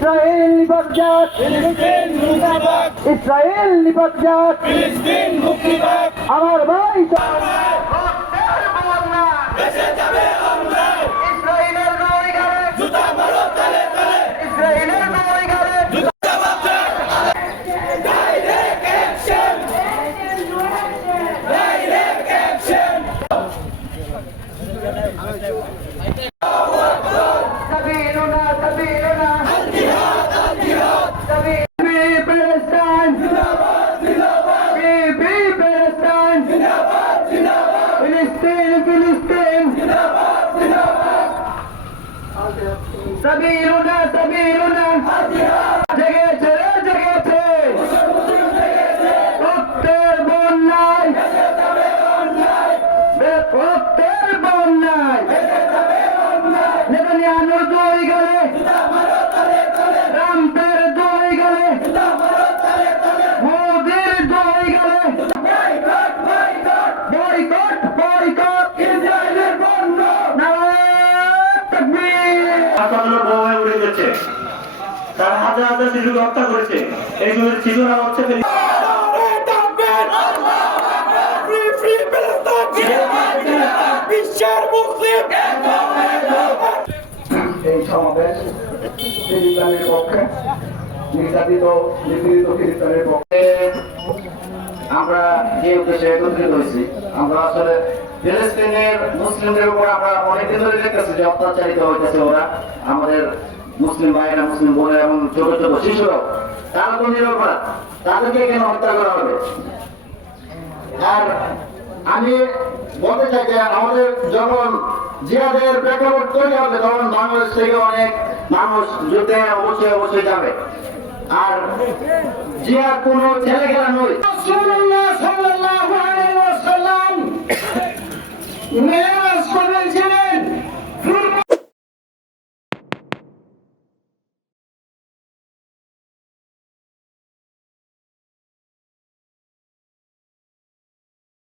Israel নিপাত ফিলিস্তিন মুক্তিবাদ, Israel নিপাত ফিলিস্তিন মুক্তিবাদ, আমার ভাই দেশে যাবে অন্যায়, ইসরায়েলের নয়গারে জুতা মারো তালে তালে, ইসরায়েলের নয়গারে জবাব দাও। Direct action, direct action. سبيلنا سبيلنا الجهاد الجهاد, سبيل فلسطين জিন্দাবাদ জিন্দাবাদ, في فلسطين জিন্দাবাদ জিন্দাবাদ, فلسطين فلسطين জিন্দাবাদ জিন্দাবাদ, سبيلنا سبيلنا الجهاد জেগেছে রে জেগেছে মুসলিম জেগেছে, রক্তের বন্যায় দেশে যাবে অন্যায়, রক্তের বন্যায় দেশে যাবে অন্যায়, নেতানিয়াহুর দুই গলে জুতা মারো তালে তালে, ট্রাম্পের দুই গলে জুতা মারো তালে তালে, মোদির দুই গলে বয়কট বয়কট, বয়কট বয়কট ইসরায়েলের পণ্য, নারায়ে তাকবীর হাসপাতালে বোমা উড়ে গেছে, তার হাজার হাজার শিশুকে হত্যা করেছে। এই শিশুরা হচ্ছে বিশ্বের মুসলিম এই সমাবেশ ফিলিস্তিনের পক্ষে নির্যাতিত নিপীড়িত ফিলিস্তিনের পক্ষে আমরা যে উদ্দেশ্যে একত্রিত হয়েছি, আমরা আসলে ফিলিস্তিনের মুসলিমদের উপর আমরা অনেকদিন ধরে দেখতেছি যে অত্যাচারিত হইতেছে ওরা, আমাদের মুসলিম ভাইয়েরা, মুসলিম বোনেরা এবং ছোট ছোট শিশুরাও, তারা তো নিরপরাধ, তাদেরকে কেন হত্যা করা হবে? আর আমি বলতে চাই যে আমাদের যখন জিহাদের প্রেক্ষাপট তৈরি হবে তখন বাংলাদেশ থেকে অনেক মানুষ যুদ্ধে অবশ্যই অবশ্যই যাবে। আর জিহাদ কোনো ছেলে খেলা নয়।